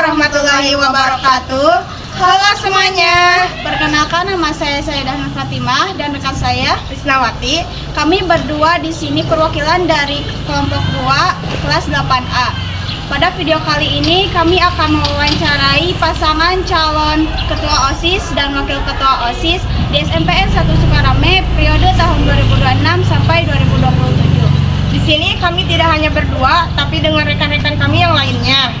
warahmatullahi wabarakatuh. Halo semuanya. Perkenalkan, nama saya Sayyidah Fatimah dan rekan saya Risnawati. Kami berdua di sini perwakilan dari kelompok 2 kelas 8A. Pada video kali ini kami akan mewawancarai pasangan calon ketua OSIS dan wakil ketua OSIS di SMPN 1 Sukarame periode tahun 2026 sampai 2027. Di sini kami tidak hanya berdua, tapi dengan rekan-rekan kami yang lainnya.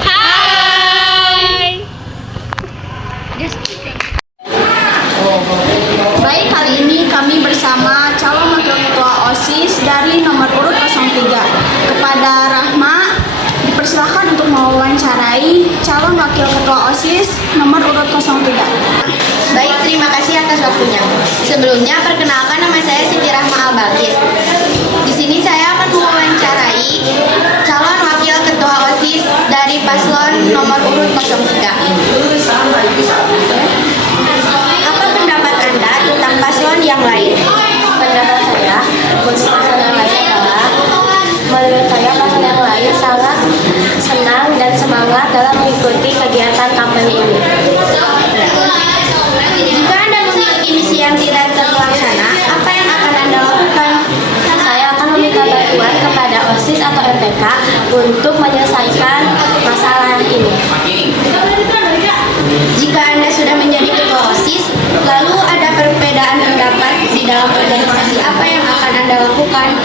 Hai. Baik, kali ini kami bersama calon wakil ketua OSIS dari nomor urut 03. Kepada Rahma, dipersilakan untuk mewawancarai calon wakil ketua OSIS nomor urut 03. Baik, terima kasih atas waktunya. Sebelumnya, perkenalkan nama saya Siti Rahma Al-Balkis. Di sini saya akan mewawancarai calon wakil ketua OSIS dari paslon nomor urut 03. Apa pendapat Anda tentang paslon yang lain? Pendapat saya, untuk paslon yang lain adalah menurut saya paslon yang lain sangat senang dan semangat dalam mengikuti kegiatan kampanye ini. Jika Anda memiliki misi yang tidak terlaksana, apa yang akan Anda lakukan? Saya akan meminta bantuan kepada OSIS atau MPK untuk menyelesaikan masalah ini. Jika Anda sudah menjadi ketua OSIS, lalu ada perbedaan pendapat di dalam organisasi, apa yang akan Anda lakukan?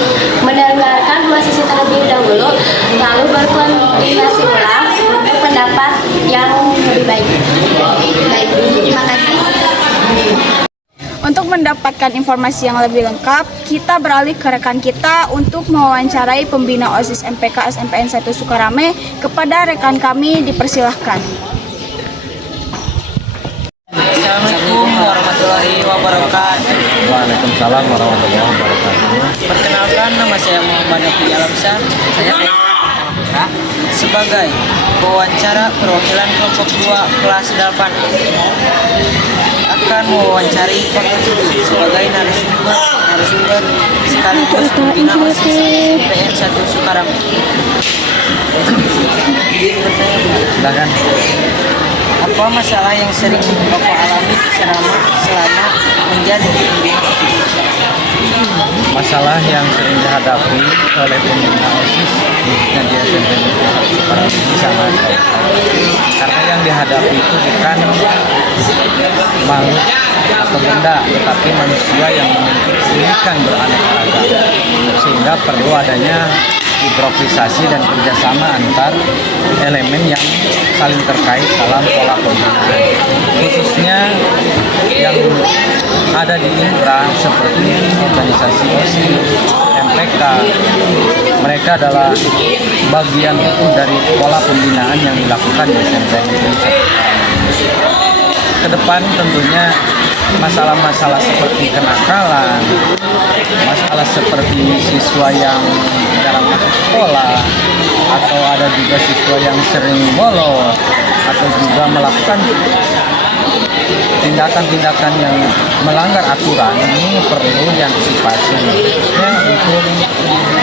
Mendengarkan dua sisi terlebih dahulu, lalu berkoordinasi ulang untuk pendapat yang lebih baik. Baik, terima kasih. Untuk mendapatkan informasi yang lebih lengkap, kita beralih ke rekan kita untuk mewawancarai pembina OSIS MPK SMPN 1 Sukarame. Kepada rekan kami dipersilahkan. Assalamualaikum warahmatullahi wabarakatuh. Waalaikumsalam warahmatullahi wabarakatuh. Perkenalkan, nama saya Muhammad Nafi Alamsyah. Saya sebagai pewawancara perwakilan kelompok 2 kelas 8 akan mewawancari Pak Tersebut sebagai narasumber sekaligus pembina OSIS SMPN 1 Sukarame. Silakan. Apa masalah yang sering Bapak alami selama menjadi pembina OSIS? Masalah yang sering dihadapi oleh pembina OSIS khususnya di SMP Sukarame ini sangat baik. Karena yang dihadapi itu bukan makhluk atau benda, tetapi manusia yang memiliki keunikan beraneka ragam, sehingga perlu adanya improvisasi dan kerjasama antar elemen yang saling terkait dalam pola pembinaan, khususnya yang ada di infra seperti organisasi OSIS, MPK. Mereka adalah bagian utuh dari pola pembinaan yang dilakukan di SMP ke depan. Tentunya masalah-masalah seperti kenakalan, masalah seperti siswa yang jarang masuk sekolah, atau ada juga siswa yang sering bolos, atau juga melakukan tindakan-tindakan yang melanggar aturan, ini perlu diantisipasi untuk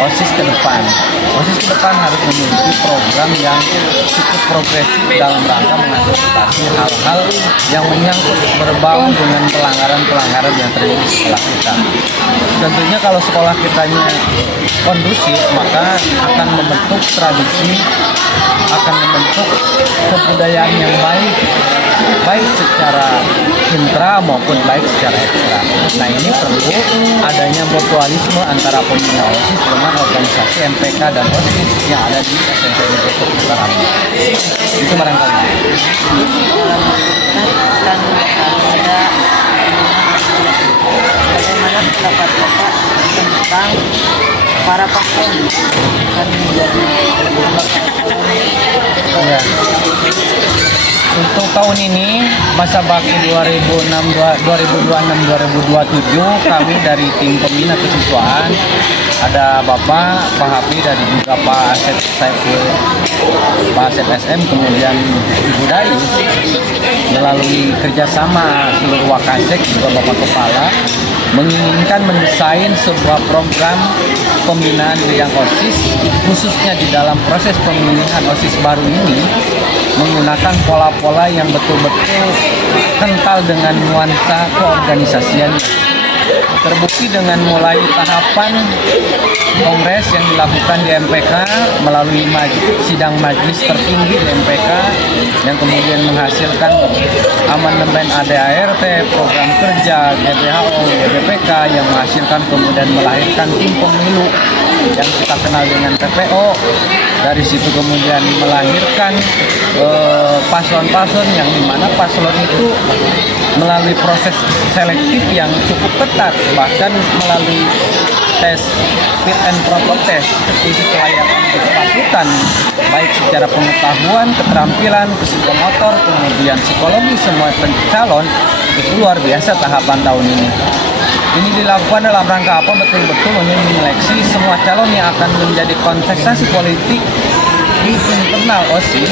OSIS ke depan. OSIS ke depan harus memiliki program yang cukup progresif dalam rangka mengantisipasi hal-hal yang menyangkut berbau dengan pelanggaran-pelanggaran yang terjadi di sekolah kita. Tentunya kalau sekolah kitanya kondusif, maka akan membentuk tradisi, akan membentuk kebudayaan yang baik secara intra maupun baik secara ekstra. Nah, ini perlu adanya mutualisme antara pembina OSIS dengan organisasi MPK dan OSIS yang ada di SMP Negeri Sukarame. Itu barangkali. Dan ada bagaimana pendapat Bapak tentang para paslon akan menjadi Ya. Untuk tahun ini masa bakti 2026-2027 kami dari tim pembina kesiswaan ada Bapak, Pak Hafi dan juga Pak Asep Saiful, Pak Asep SM, kemudian Ibu Dayus melalui kerjasama seluruh Wakasek juga Bapak Kepala menginginkan mendesain sebuah program pembinaan bidang OSIS, khususnya di dalam proses pemilihan OSIS baru ini, menggunakan pola-pola yang betul-betul kental dengan nuansa keorganisasian. Terbukti dengan mulai tahapan kongres yang dilakukan di MPK melalui sidang majelis tertinggi di MPK yang kemudian menghasilkan amandemen ADART, program kerja, GBHO, GBPK yang menghasilkan kemudian melahirkan tim pemilu yang kita kenal dengan TPO. Dari situ kemudian melahirkan paslon-paslon yang dimana paslon itu melalui proses selektif yang cukup ketat, bahkan melalui tes fit and proper test, uji kelayakan kepatutan, baik secara pengetahuan, keterampilan, psikomotor, kemudian psikologi semua calon. Itu luar biasa tahapan tahun ini. Ini dilakukan dalam rangka apa? Betul-betul menyeleksi semua calon yang akan menjadi kontestasi politik di internal OSIS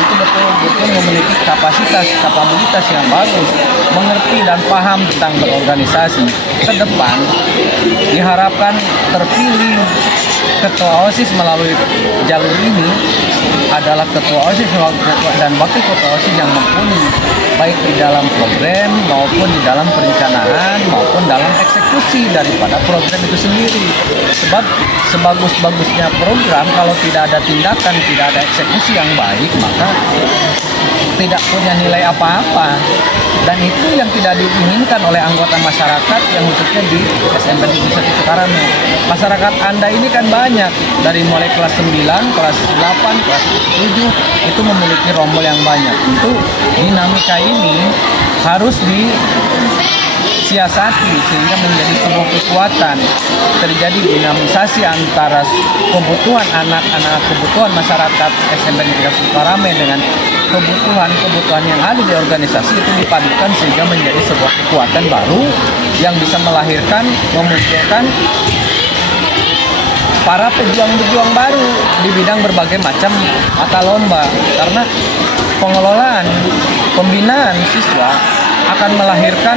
itu betul-betul memiliki kapabilitas yang bagus, mengerti dan paham tentang berorganisasi. Ke depan diharapkan terpilih ketua OSIS melalui jalur ini adalah ketua OSIS dan wakil ketua OSIS yang mumpuni, baik di dalam program maupun di dalam perencanaan maupun dalam eksekusi daripada program itu sendiri. Sebab sebagus-bagusnya program kalau tidak ada tindakan, tidak ada eksekusi yang baik, maka tidak punya nilai apa-apa. Dan itu yang tidak diinginkan oleh anggota masyarakat yang khususnya di SMP Negeri 1 Sukarame. Masyarakat Anda ini kan banyak, dari mulai kelas 9, kelas 8, kelas 7 itu memiliki rombol yang banyak. Itu dinamika ini harus disiasati sehingga menjadi sebuah kekuatan. Terjadi dinamisasi antara kebutuhan anak-anak, kebutuhan masyarakat SMP Negeri 1 Sukarame dengan kebutuhan yang ada di organisasi, itu dipadukan sehingga menjadi sebuah kekuatan baru yang bisa melahirkan, memunculkan para pejuang-pejuang baru di bidang berbagai macam mata lomba. Karena pengelolaan pembinaan siswa akan melahirkan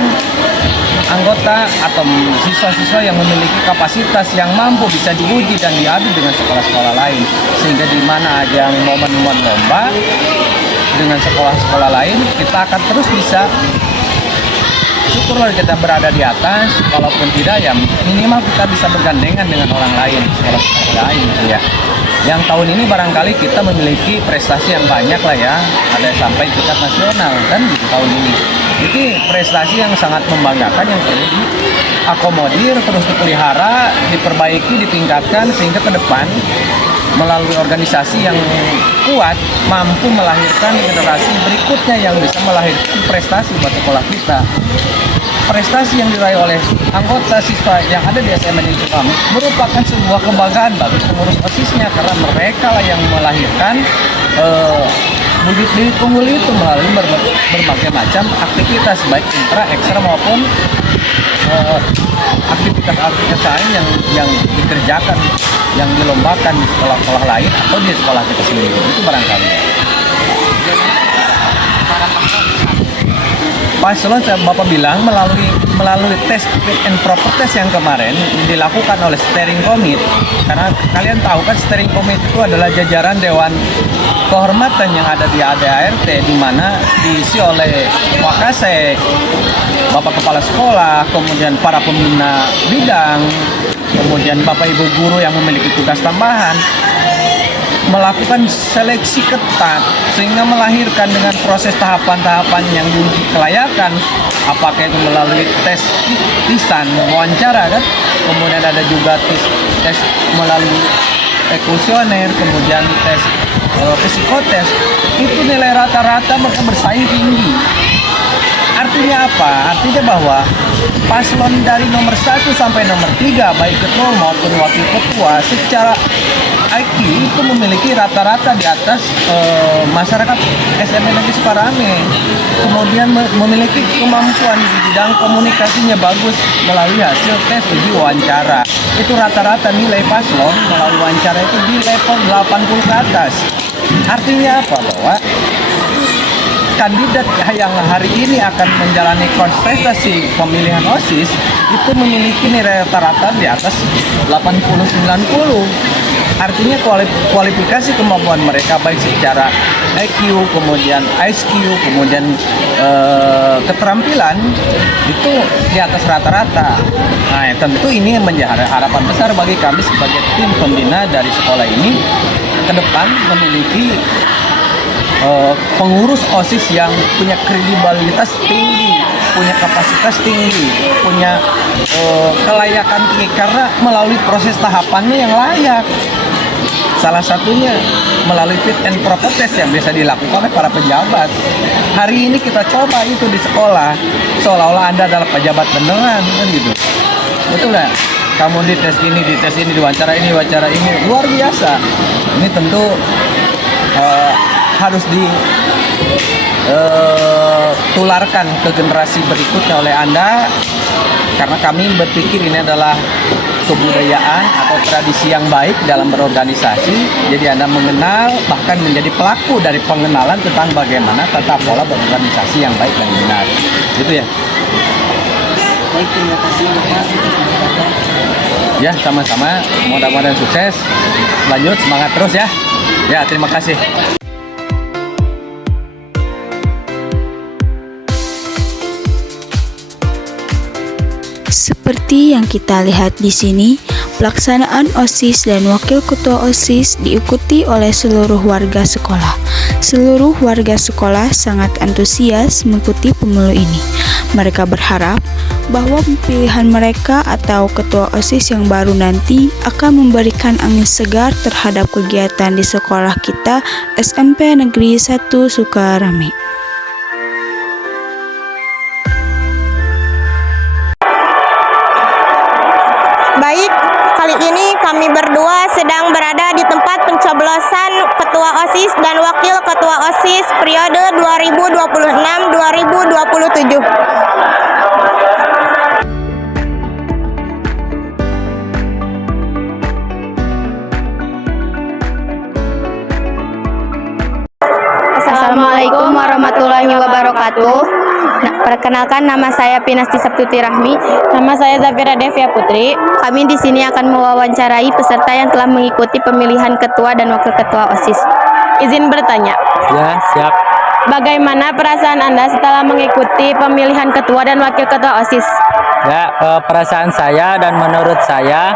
anggota atau siswa-siswa yang memiliki kapasitas yang mampu bisa diuji dan diadu dengan sekolah-sekolah lain, sehingga di mana aja momen-momen lomba dengan sekolah-sekolah lain kita akan terus bisa, syukurlah kita berada di atas, walaupun tidak ya minimal kita bisa bergandengan dengan orang lain, sekolah-sekolah lain gitu ya. Yang tahun ini barangkali kita memiliki prestasi yang banyak lah ya, ada sampai tingkat nasional kan gitu tahun ini. Itu prestasi yang sangat membanggakan yang perlu diakomodir, terus dipelihara, diperbaiki, ditingkatkan sehingga ke depan melalui organisasi yang kuat mampu melahirkan generasi berikutnya yang bisa melahirkan prestasi buat sekolah kita. Prestasi yang diraih oleh anggota siswa yang ada di SMA Negeri Sukarame merupakan sebuah kebanggaan bagi pengurus OSISnya, karena mereka lah yang melahirkan bibit-bibit unggul itu melalui berbagai macam aktivitas baik intra, ekstra maupun aktivitas lain yang dikerjakan, yang dilombakan di sekolah-sekolah lain atau di sekolah kita sendiri. Itu barangkali. Paslon Bapak bilang melalui tes fit and proper test yang kemarin dilakukan oleh steering committee, karena kalian tahu kan steering committee itu adalah jajaran dewan kehormatan yang ada di ADART, di mana diisi oleh Wakasek, Bapak Kepala Sekolah, kemudian para pembina bidang, kemudian Bapak Ibu guru yang memiliki tugas tambahan, melakukan seleksi ketat sehingga melahirkan dengan proses tahapan-tahapan yang diuji kelayakan, apakah itu melalui tes lisan, wawancara kan, kemudian ada juga tes melalui kuesioner, kemudian tes psikotes. Itu nilai rata-rata mereka bersaing tinggi. Artinya apa? Artinya bahwa paslon dari nomor 1 sampai nomor 3 baik ketua maupun wakil ketua secara IQ itu memiliki rata-rata di atas masyarakat SMA Negeri Sukarame. Kemudian memiliki kemampuan di bidang komunikasinya bagus melalui hasil tes uji wawancara. Itu rata-rata nilai paslon melalui wawancara itu di level 80 ke atas. Artinya apa? Bahwa kandidat yang hari ini akan menjalani kontestasi pemilihan OSIS itu memiliki nilai rata-rata di atas 80-90. Artinya kualifikasi kemampuan mereka baik secara IQ, kemudian ISQ, kemudian keterampilan itu di atas rata-rata. Nah, tentu ini menjadi harapan besar bagi kami sebagai tim pembina dari sekolah ini ke depan memiliki pengurus OSIS yang punya kredibilitas tinggi, punya kapasitas tinggi, punya kelayakan tinggi karena melalui proses tahapannya yang layak. Salah satunya melalui fit and proper test yang biasa dilakukan oleh para pejabat. Hari ini kita coba itu di sekolah, seolah-olah Anda adalah pejabat beneran, kan gitu. Betul nggak? Kamu di tes ini, diwawancara ini, luar biasa. Ini tentu harus ditularkan ke generasi berikutnya oleh Anda, karena kami berpikir ini adalah kebudayaan atau tradisi yang baik dalam berorganisasi. Jadi Anda mengenal, bahkan menjadi pelaku dari pengenalan tentang bagaimana tata pola berorganisasi yang baik dan benar. Gitu ya. Baik, terima kasih Bapak. Ya, sama-sama. Mudah-mudahan sukses. Lanjut, semangat terus ya. Ya, terima kasih. Seperti yang kita lihat di sini, pelaksanaan OSIS dan wakil ketua OSIS diikuti oleh seluruh warga sekolah. Seluruh warga sekolah sangat antusias mengikuti pemilu ini. Mereka berharap bahwa pilihan mereka atau ketua OSIS yang baru nanti akan memberikan angin segar terhadap kegiatan di sekolah kita SMP Negeri 1 Sukarame. Baik, kali ini kami berdua sedang berada di tempat pencoblosan Ketua OSIS dan Wakil Ketua OSIS periode 2026-2027. Assalamualaikum warahmatullahi wabarakatuh. Perkenalkan, nama saya Pinasti Saptuti Rahmi. Nama saya Zafira Devia Putri. Kami di sini akan mewawancarai peserta yang telah mengikuti pemilihan ketua dan wakil ketua OSIS. Izin bertanya. Ya, siap. Bagaimana perasaan Anda setelah mengikuti pemilihan ketua dan wakil ketua OSIS? Ya, perasaan saya dan menurut saya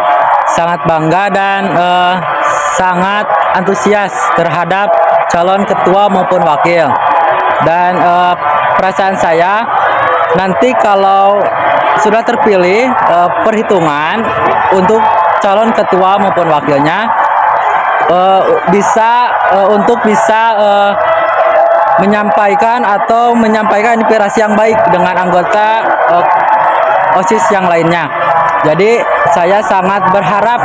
sangat bangga dan sangat antusias terhadap calon ketua maupun wakil. Dan perasaan saya nanti kalau sudah terpilih perhitungan untuk calon ketua maupun wakilnya bisa menyampaikan inspirasi yang baik dengan anggota OSIS yang lainnya. Jadi saya sangat berharap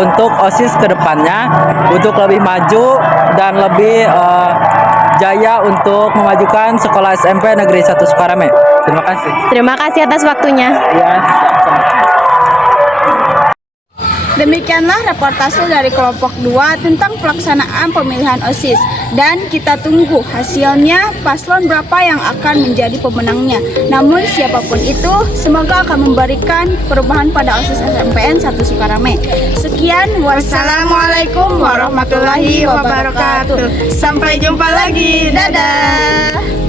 untuk OSIS ke depannya untuk lebih maju dan lebih jaya untuk memajukan sekolah SMP Negeri 1 Sukarame. Terima kasih. Terima kasih atas waktunya. Ya. Demikianlah reportase dari kelompok 2 tentang pelaksanaan pemilihan OSIS, dan kita tunggu hasilnya paslon berapa yang akan menjadi pemenangnya. Namun siapapun itu, semoga akan memberikan perubahan pada OSIS SMPN 1 Sukarame. Sekian, wassalamualaikum warahmatullahi wabarakatuh. Sampai jumpa lagi, dadah.